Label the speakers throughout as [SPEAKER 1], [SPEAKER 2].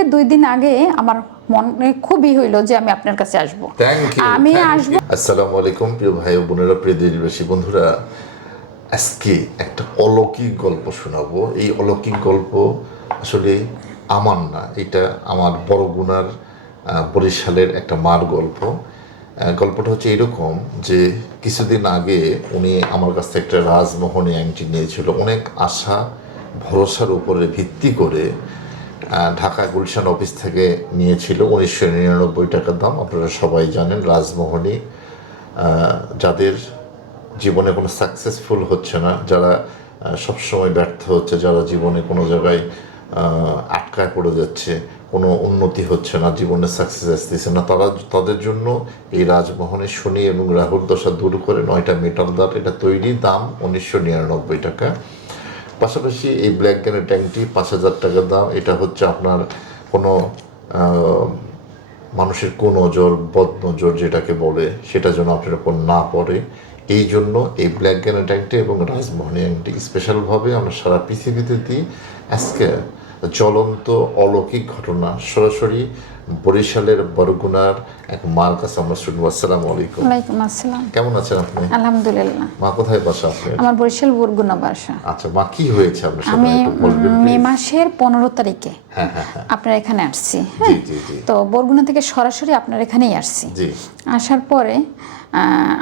[SPEAKER 1] থেকে দুই দিন আগে আমার মনে খুবই হইল যে আমি আপনার কাছে আসব। আমি আসব।
[SPEAKER 2] আসসালামু আলাইকুম প্রিয় ভাই ও বোনেরা প্রিয় দেশবাসী বন্ধুরা। আজকে একটা অলৌকিক গল্প শোনাবো। এই অলৌকিক গল্প আসলে আমার না এটা আমার বড় গুনার বরিশালের একটা মার গল্প। গল্পটা হচ্ছে এরকম যে কিছুদিন আগে উনি আমার কাছ থেকে একটা রাজমোহনী আংটি নিয়েছিল। অনেক আশা ভরসার উপরে ভিত্তি করে ঢাকা গুলশান অফিস থেকে নিয়েছিল উনিশশো নিরানব্বই টাকার দাম। আপনারা সবাই জানেন রাজমোহনী যাদের জীবনে কোনো সাকসেসফুল হচ্ছে না, যারা সবসময় ব্যর্থ হচ্ছে, যারা জীবনে কোনো জায়গায় আটকায় পড়ে যাচ্ছে, কোনো উন্নতি হচ্ছে না, জীবনে সাকসেস আসতেছে না, তারা তাদের জন্য এই রাজমোহনের শনি এবং রাহুল দশা দূর করে নয়টা মেটাল দাঁত, এটা তৈরি দাম উনিশশো নিরানব্বই টাকা। পাশাপাশি এই ব্ল্যাক গ্যানের ট্যাঙ্কটি পাঁচ হাজার টাকা দাম। এটা হচ্ছে আপনার কোনো মানুষের কোন নজর বদ নজর যেটাকে বলে, সেটা যেন আপনার উপর না পড়ে। এই জন্য এই ব্ল্যাক গ্যানের ট্যাঙ্কটি এবং রাজমোহনী ট্যাঙ্কটি স্পেশালভাবে আমরা সারা পৃথিবীতে দিই। আজকে জ্বলন্ত অলৌকিক ঘটনা, সরাসরি বরিশালের বরগুনার এক মার কাছে আমরা শুনব আসসালামু আলাইকুম।
[SPEAKER 1] ওয়ালাইকুম আসসালাম।
[SPEAKER 2] কেমন আছেন আপনি?
[SPEAKER 1] আলহামদুলিল্লাহ।
[SPEAKER 2] মা কোথায় বাসা আপনার?
[SPEAKER 1] আমার বরিশাল বরগুনা বাসা।
[SPEAKER 2] আচ্ছা মা কি হয়েছে আপনার
[SPEAKER 1] আমি মে মাসের পনেরো তারিখে
[SPEAKER 2] হ্যাঁ হ্যাঁ হ্যাঁ।
[SPEAKER 1] আপনার এখানে আসছি হ্যাঁ? তো বরগুনা থেকে সরাসরি আপনার এখানেই আসছি। আসার পরে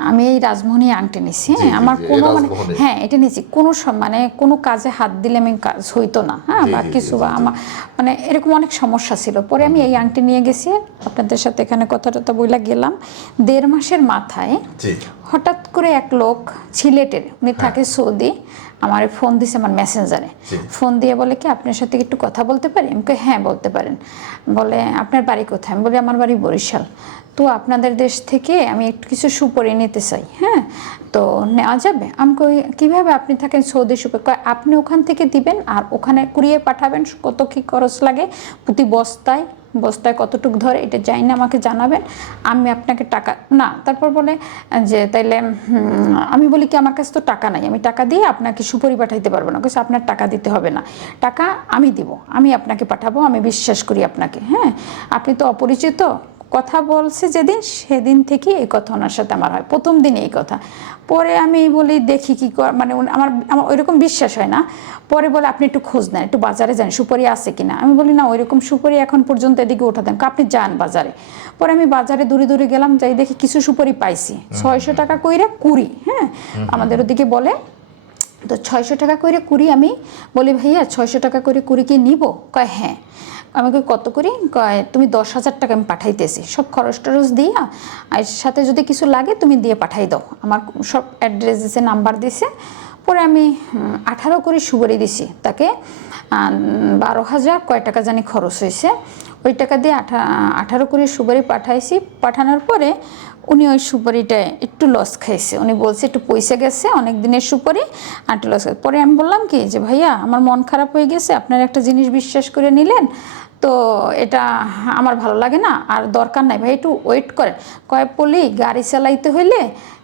[SPEAKER 1] আমি এই রাজমোহনী আংটি নিছি হ্যাঁ? আমার কোনো মানে হ্যাঁ এটা নিয়েছি কোনো সম- মানে কোনো কাজে হাত দিলে আমি কাজ হইতো না হ্যাঁ? বা কিছু বা আমার মানে এরকম অনেক সমস্যা ছিল। পরে আমি এই আংটি নিয়ে গেছি আপনাদের সাথে এখানে কথা টথা বইলা গেলাম। দেড় মাসের মাথায় হঠাৎ করে এক লোক সিলেটের উনি থাকে সৌদি আমার ফোন দিছে আমার মেসেঞ্জারে। ফোন দিয়ে বলে কি আপনার সাথে একটু কথা বলতে পারি? আমি হ্যাঁ বলতে পারেন। বলে আপনার বাড়ি কোথায়? আমি বলি আমার বাড়ি বরিশাল। তো আপনাদের দেশ থেকে আমি একটু কিছু সুপরি নিতে চাই হ্যাঁ? তো নেওয়া যাবে? আমি কই কীভাবে আপনি থাকেন সৌদি সুপে? কয় আপনি ওখান থেকে দিবেন আর ওখানে কুড়িয়ে পাঠাবেন কত কী খরচ লাগে প্রতি বস্তায়? বস্তায় কতটুক ধরে এটা যাই না আমাকে জানাবেন, আমি আপনাকে টাকা, না, তারপর বলে, যে তাইলে আমি বলি কি, আমার কাছে তো টাকা নাই, আমি টাকা দিয়ে আপনাকে সুপরি পাঠাইতে পারব না। কিন্তু আপনার টাকা দিতে হবে না। টাকা আমি দিব, আমি আপনাকে পাঠাবো, আমি বিশ্বাস করি আপনাকে। হ্যাঁ আপনি তো অপরিচিত কথা বলছে যেদিন সেদিন থেকে এই কথা ওনার সাথে আমার হয়। প্রথম দিন এই কথা। পরে আমি বলি দেখি কি মানে আমার আমার ওইরকম বিশ্বাস হয় না। পরে বলে আপনি একটু খোঁজ নেন একটু বাজারে যান সুপারি আছে কিনা? আমি বলি না ওইরকম সুপারি এখন পর্যন্ত এদিকে ওঠা দেন। আপনি যান বাজারে। পরে আমি বাজারে দূরে দূরে গেলাম যাই দেখি কিছু সুপারি পাইছি। ছয়শো টাকা কইরা কুড়ি হ্যাঁ? আমাদের ওদিকে বলে তো ছয়শো টাকা করে কুড়ি আমি বলি, ভাইয়া, ছয়শো টাকা করে কুড়ি কি নিব? কয় হ্যাঁ। আমি কই, কত করি? কয়, তুমি দশ হাজার টাকা আমি পাঠাইতেছি। সব খরচ টরচ দিয়া আর সাথে যদি কিছু লাগে তুমি দিয়ে পাঠাই দাও। আমার সব অ্যাড্রেস দিছে নাম্বার দিছে। পরে আমি আঠারো করে সুপারি দিছি। তাকে বারো হাজার কয় টাকা জানি খরচ হয়েছে ওই টাকা দিয়ে আঠা, আঠারো করে সুপারি পাঠাইছি। পাঠানোর পরে উনি ওই সুপারিটা একটু লস খাইছে। উনি বলছে, একটু পয়সা গেছে, অনেক দিনের সুপারি আর একটু লস পরে আমি বললাম কি, যে ভাইয়া, আমার মন খারাপ হয়ে গেছে, আপনার একটা জিনিস বিশ্বাস করে নিলেন, তো এটা আমার ভালো লাগে না, আর দরকার নাই। ভাই, একটু ওয়েট করেন। কয়, পলি, গাড়ি চালাইতে হইলে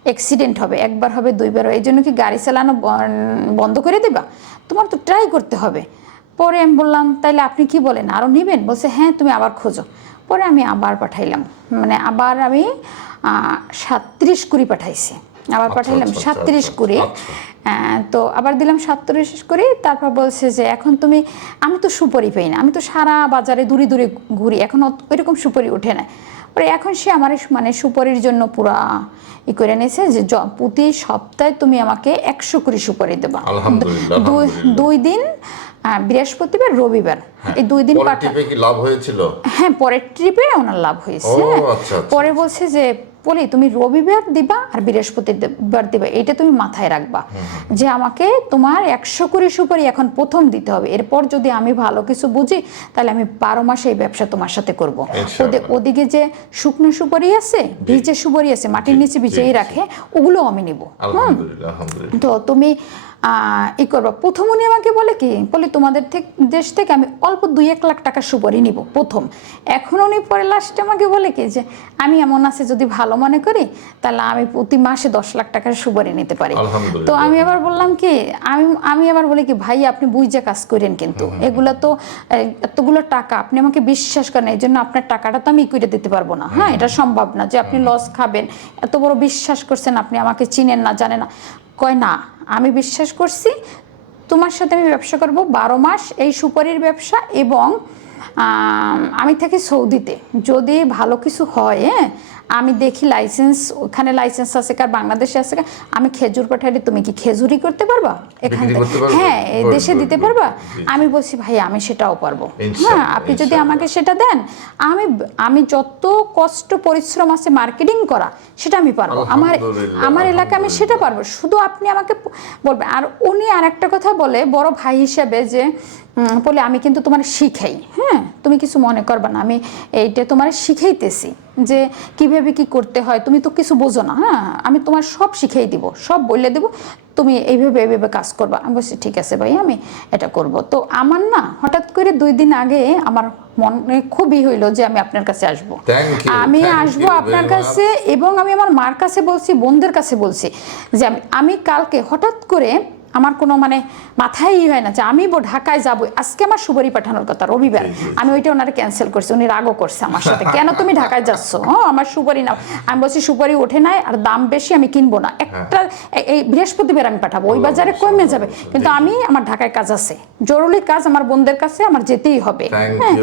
[SPEAKER 1] অ্যাক্সিডেন্ট হবে, একবার হবে, দুইবার হবে, এই জন্য কি গাড়ি চালানো বন্ধ করে দিবা? তোমার তো ট্রাই করতে হবে। পরে আমি বললাম, তাইলে আপনি কি বলেন? আরও নেবেন? বলছে হ্যাঁ তুমি আবার খোঁজো। পরে আমি আবার পাঠাইলাম। মানে আবার আমি সাতত্রিশ কুড়ি পাঠাইছি। আবার
[SPEAKER 2] আচ্ছা,
[SPEAKER 1] পাঠাইলাম
[SPEAKER 2] আচ্ছা,
[SPEAKER 1] সাতত্রিশ
[SPEAKER 2] আচ্ছা,
[SPEAKER 1] কুড়ি।
[SPEAKER 2] আচ্ছা।
[SPEAKER 1] তো আবার দিলাম সাতত্রিশ কুড়ি তারপর বলছে যে এখন তুমি আমি তো সুপারি পাই না আমি তো সারা বাজারে দূরে দূরে ঘুরি এখন ওইরকম সুপারি ওঠে না। পরে এখন সে আমার মানে সুপারির জন্য পুরা ই করে নিয়েছে যে প্রতি সপ্তাহে তুমি আমাকে একশো কুড়ি সুপারি দেবা। দুই দিন বৃহস্পতিবার রবিবার এই দুই দিন পাঠা
[SPEAKER 2] লাভ হয়েছিল?
[SPEAKER 1] হ্যাঁ পরের ট্রিপে ওনার লাভ হয়েছে। পরে বলছে যে বলি তুমি রবিবার দিবা আর বৃহস্পতিবার দিবা এটা তুমি মাথায় রাখবা। যে আমাকে তোমার একশো কুড়ি সুপারি এখন প্রথম দিতে হবে এরপর যদি আমি ভালো কিছু বুঝি তাহলে আমি বারো মাসে এই ব্যবসা তোমার সাথে করব। ওদের ওদিকে যে শুকনো সুপারি আছে ভিজে সুপারি আছে মাটির নিচে ভিজেই রাখে ওগুলো আমি নিব। তো তুমি ই করব। প্রথম উনি আমাকে বলে কি বলে তোমাদের থেকে দেশ থেকে আমি অল্প দুই এক লাখ টাকা সুপারি নিব প্রথম। এখন উনি পরে লাস্টে আমাকে বলে কি যে আমি এমন আছে যদি ভালো মনে করি তাহলে আমি প্রতি মাসে দশ লাখ টাকার সুপারি নিতে পারি। তো আমি আবার বললাম কি আমি আমি আবার বলি কি ভাই আপনি বুঝে কাজ করেন কিন্তু। এগুলো তো এতগুলো টাকা আপনি আমাকে বিশ্বাস করেন এই জন্য আপনার টাকাটা তো আমি ই করে দিতে পারব না। হ্যাঁ এটা সম্ভব না যে আপনি লস খাবেন। এত বড় বিশ্বাস করছেন আপনি আমাকে চিনেন না জানেন না। কয় না আমি বিশ্বাস করছি তোমার সাথে আমি ব্যবসা করব বারো মাস, এই সুপারির ব্যবসা এবং আমি থাকি সৌদিতে। যদি ভালো কিছু হয় হ্যাঁ আমি দেখি লাইসেন্স ওখানে লাইসেন্স আছে কার বাংলাদেশে আছে আমি খেজুর পাঠাইলে তুমি কি খেজুরি করতে পারবা? এখান থেকে। হ্যাঁ এই দেশে দিতে পারবা? আমি বলছি ভাই আমি সেটাও পারব। হ্যাঁ আপনি যদি আমাকে সেটা দেন আমি আমি যত কষ্ট পরিশ্রম আছে মার্কেটিং করা সেটা আমি পারব। আমার আমার এলাকায় আমি সেটা পারব। শুধু আপনি আমাকে বলবেন আর উনি আর একটা কথা বলে বড় ভাই হিসেবে যে বলে আমি কিন্তু তোমার শিখাই। হ্যাঁ তুমি কিছু মনে করবা না। আমি এইটা তোমার শিখাইতেছি। যে কীভাবে কি করতে হয় তুমি তো কিছু বোঝো না হ্যাঁ? আমি তোমার সব শিখাই দিব সব বলে দেব তুমি এইভাবে এইভাবে কাজ করবা। আমি বলছি ঠিক আছে ভাই আমি এটা করব। তো আমার না হঠাৎ করে দুই দিন আগে আমার মনে খুবই হইল যে আমি আপনার কাছে আসব। আমি আসব আপনার কাছে এবং আমি আমার মার কাছে বলছি বোনদের কাছে বলছি যে আমি কালকে হঠাৎ করে আমার কোনো মানে মাথায় হয় না যে আমি ঢাকায় যাব। আজকে আমার সুপারি পাঠানোর কথা রবিবার। আমি ওইটা ওনারা ক্যান্সেল করছি উনি রাগও করছে আমার সাথে। কেন তুমি ঢাকায় যাচ্ছ? হ্যাঁ আমার সুপারি নাও। আমি বলছি সুপারি ওঠে নাই আর দাম বেশি আমি কিনবো না। একটা এই বৃহস্পতিবার আমি পাঠাবো ওই বাজারে কমে যাবে। কিন্তু আমি আমার ঢাকায় কাজ আছে। জরুরি কাজ আমার বোনদের কাছে আমার যেতেই হবে। হ্যাঁ।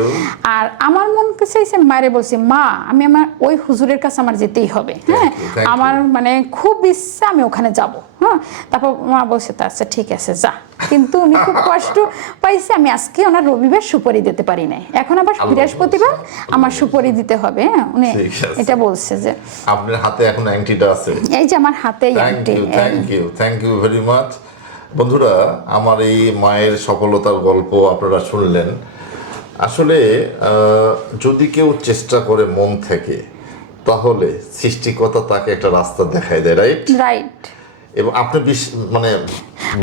[SPEAKER 1] আর আমার মন কাছে এসে মায়ের বলছি মা আমি আমার ওই হুজুরের কাছে আমার যেতেই হবে। হ্যাঁ. আমার মানে খুব ইচ্ছা আমি ওখানে যাব। হ্যাঁ তারপর মা বলছে তা আচ্ছা ঠিক আছে যা। কিন্তু উনি খুব কষ্ট পাইছে আমি আজকে ওনার রবিবার সুপারি দিতে পারি নাই। এখন আবার বৃহস্পতিবার আমার সুপারি দিতে হবে হ্যাঁ উনি এটা বলছে যে
[SPEAKER 2] আপনার হাতে এখন অ্যাংটিটা আছে।
[SPEAKER 1] এই যে আমার হাতে আংটি
[SPEAKER 2] you thank you thank you very much বন্ধুরা আমার এই মায়ের সফলতার গল্প আপনারা শুনলেন। আসলে যদি কেউ চেষ্টা করে মন থেকে তাহলে সৃষ্টিকর্তা তাকে একটা রাস্তা দেখায় দেয় রাইট
[SPEAKER 1] রাইট
[SPEAKER 2] এবং আপনি মানে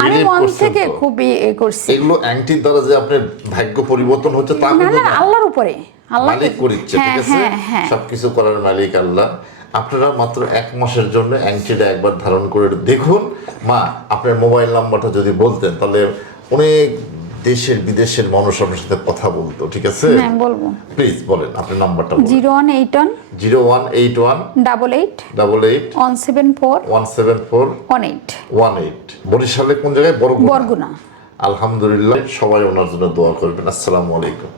[SPEAKER 1] আমি মন থেকে খুবই এ করছি।
[SPEAKER 2] এগুলো অ্যাংটির দ্বারা যে আপনার ভাগ্য পরিবর্তন হচ্ছে তা
[SPEAKER 1] না
[SPEAKER 2] না।
[SPEAKER 1] আল্লাহর উপরে। আল্লাহ
[SPEAKER 2] মালিক করিচ্ছে ঠিক
[SPEAKER 1] হ্যাঁ
[SPEAKER 2] আছে?
[SPEAKER 1] হ্যাঁ হ্যাঁ।
[SPEAKER 2] সবকিছু করার মালিক আল্লাহ। আপনারা মাত্র এক মাসের জন্য অ্যাংটিটা একবার ধারণ করে দেখুন। মা আপনার মোবাইল নাম্বারটা যদি বলতেন তাহলে অনেক দেশের বিদেশের মানুষ আপনার সাথে কথা বলতো ঠিক আছে?
[SPEAKER 1] হ্যাঁ বলব।
[SPEAKER 2] প্লিজ বলেন আপনার নাম্বারটা
[SPEAKER 1] zero one eight one
[SPEAKER 2] zero one eight one
[SPEAKER 1] double eight
[SPEAKER 2] double eight
[SPEAKER 1] one seven four
[SPEAKER 2] one seven four
[SPEAKER 1] one eight.
[SPEAKER 2] One eight. বরিশালে কোন জায়গায়? বড়
[SPEAKER 1] বরগুনা।
[SPEAKER 2] আলহামদুলিল্লাহ সবাই ওনার জন্য দোয়া করবেন। আসসালামু আলাইকুম।